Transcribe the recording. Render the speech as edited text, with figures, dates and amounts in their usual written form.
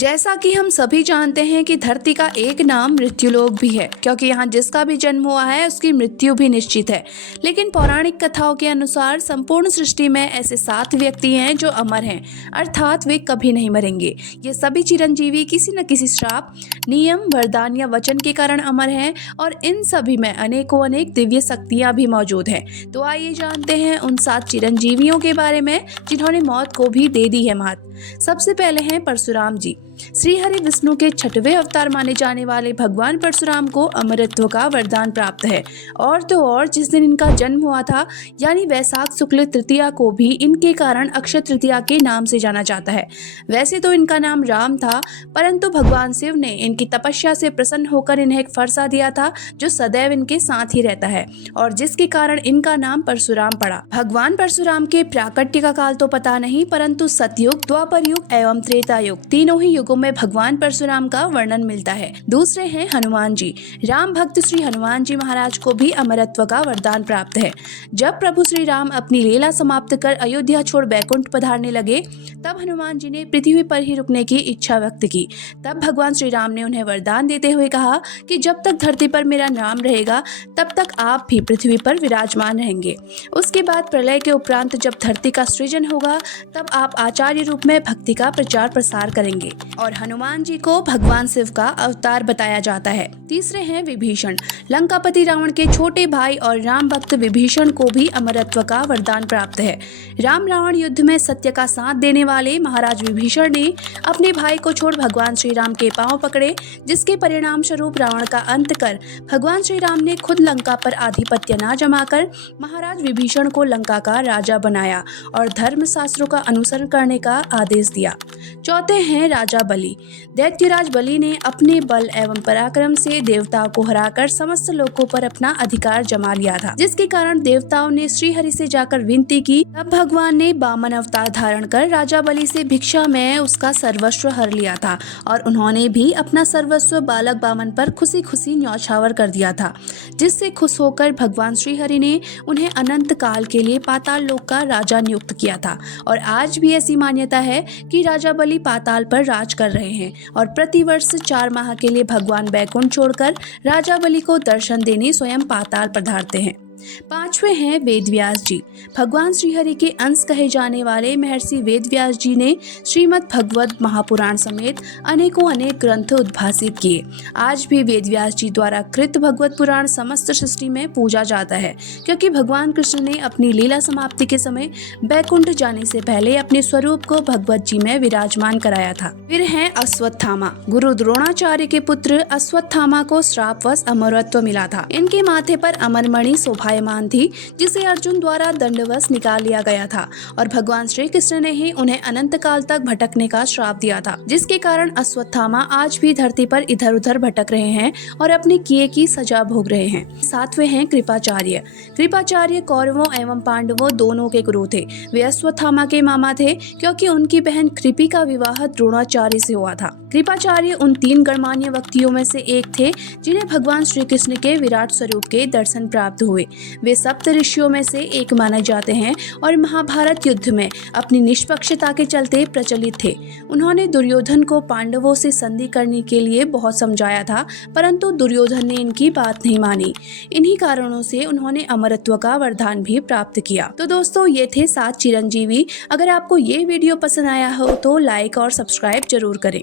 जैसा कि हम सभी जानते हैं कि धरती का एक नाम मृत्युलोक भी है, क्योंकि यहाँ जिसका भी जन्म हुआ है उसकी मृत्यु भी निश्चित है। लेकिन पौराणिक कथाओं के अनुसार संपूर्ण सृष्टि में ऐसे 7 व्यक्ति हैं जो अमर हैं, अर्थात वे कभी नहीं मरेंगे। ये सभी चिरंजीवी किसी न किसी श्राप, नियम, वरदान या वचन के कारण अमर हैं और इन सभी में अनेक दिव्य शक्तियां भी मौजूद हैं। तो आइए जानते हैं उन 7 चिरंजीवियों के बारे में जिन्होंने मौत को भी दे दी है मात। सबसे पहले हैं परशुराम जी। श्री हरि विष्णु के 6वें अवतार माने जाने वाले भगवान परशुराम को अमरत्व का वरदान प्राप्त है। और तो और जिस दिन इनका जन्म हुआ था यानी वैशाख शुक्ल तृतीया को भी इनके कारण अक्षय तृतीया के नाम से जाना जाता है। वैसे तो इनका नाम राम था, परंतु भगवान शिव ने इनकी तपस्या से प्रसन्न होकर इन्हें एक फरसा दिया था जो सदैव इनके साथ ही रहता है और जिसके कारण इनका नाम परशुराम पड़ा। भगवान परशुराम के प्राकट्य का काल तो पता नहीं, परंतु सतयुग, द्वापर युग एवं त्रेता युग तीनों ही युगों में भगवान परशुराम का वर्णन मिलता है। दूसरे हैं हनुमान जी। राम भक्त श्री हनुमान जी महाराज को भी अमरत्व का वरदान प्राप्त है। जब प्रभु श्री राम अपनी लीला समाप्त कर अयोध्या छोड़ बैकुंठ पधारने लगे, तब हनुमान जी ने पृथ्वी पर ही रुकने की इच्छा व्यक्त की। तब भगवान श्री राम ने उन्हें वरदान देते हुए कहा कि जब तक धरती पर मेरा नाम रहेगा तब तक आप भी पृथ्वी पर विराजमान रहेंगे। उसके बाद प्रलय के उपरांत जब धरती का सृजन होगा तब आप आचार्य रूप में भक्ति का प्रचार प्रसार करेंगे। और हनुमान जी को भगवान शिव का अवतार बताया जाता है। तीसरे हैं विभीषण। लंकापति रावण के छोटे भाई और राम भक्त विभीषण को भी अमरत्व का वरदान प्राप्त है। राम रावण युद्ध में सत्य का साथ देने वाले महाराज विभीषण ने अपने भाई को छोड़ भगवान श्री राम के पांव पकड़े, जिसके परिणाम स्वरूप रावण का अंत कर भगवान श्री राम ने खुद लंका पर आधिपत्य न जमाकर महाराज विभीषण को लंका का राजा बनाया और धर्म शास्त्रों का अनुसरण करने का आदेश दिया। चौथे हैं राजा बलि। दैत्यराज बलि ने अपने बल एवं पराक्रम से देवताओं को हराकर समस्त लोकों पर अपना अधिकार जमा लिया था, जिसके कारण देवताओं ने श्री हरि से जाकर विनती की। तब भगवान ने वामन अवतार धारण कर राजा बलि से भिक्षा में उसका सर्वस्व हर लिया था और उन्होंने भी अपना सर्वस्व बालक वामन पर खुशी खुशी न्यौछावर कर दिया था, जिससे खुश होकर भगवान श्री हरि ने उन्हें अनंत काल के लिए पाताल लोक का राजा नियुक्त किया था। और आज भी ऐसी मान्यता है कि राजा बलि पाताल पर राज कर रहे हैं और प्रतिवर्ष 4 माह के लिए भगवान बैकुंठ छोड़कर राजा बलि को दर्शन देने स्वयं पाताल पधारते हैं। पांचवें हैं वेदव्यास जी। भगवान श्रीहरि के अंश कहे जाने वाले महर्षि वेदव्यास जी ने श्रीमद् भगवत महापुराण समेत अनेक ग्रंथ उद्भासित किए। आज भी वेदव्यास जी द्वारा कृत भगवत पुराण समस्त सृष्टि में पूजा जाता है, क्योंकि भगवान कृष्ण ने अपनी लीला समाप्ति के समय बैकुंठ जाने से पहले अपने स्वरूप को भगवत जी में विराजमान कराया था। फिर हैं अश्वत्थामा। गुरु द्रोणाचार्य के पुत्र अश्वत्थामा को श्रापवश अमरत्व मिला था। इनके माथे पर अमरमणि शोभायमान थी, जिसे अर्जुन द्वारा दंडवश निकाल लिया गया था और भगवान श्री कृष्ण ने ही उन्हें अनंत काल तक भटकने का श्राप दिया था, जिसके कारण अश्वत्थामा आज भी धरती पर इधर उधर भटक रहे हैं और अपने किए की सजा भोग रहे हैं। सातवें हैं कृपाचार्य। कृपाचार्य कौरवों एवं पांडवों दोनों के गुरु थे। वे अश्वत्थामा के मामा थे, क्योंकि उनकी बहन कृपि का विवाह द्रोणाचार्य से हुआ था। कृपाचार्य उन 3 गणमान्य व्यक्तियों में से एक थे जिन्हें भगवान श्री कृष्ण के विराट स्वरूप के दर्शन प्राप्त हुए। वे सप्त ऋषियों में से एक माने जाते हैं और महाभारत युद्ध में अपनी निष्पक्षता के चलते प्रचलित थे। उन्होंने दुर्योधन को पांडवों से संधि करने के लिए बहुत समझाया था, परंतु दुर्योधन ने इनकी बात नहीं मानी। इन्हीं कारणों से उन्होंने अमरत्व का वरदान भी प्राप्त किया। तो दोस्तों, ये थे 7 चिरंजीवी। अगर आपको ये वीडियो पसंद आया हो तो लाइक और सब्सक्राइब जरूर करें।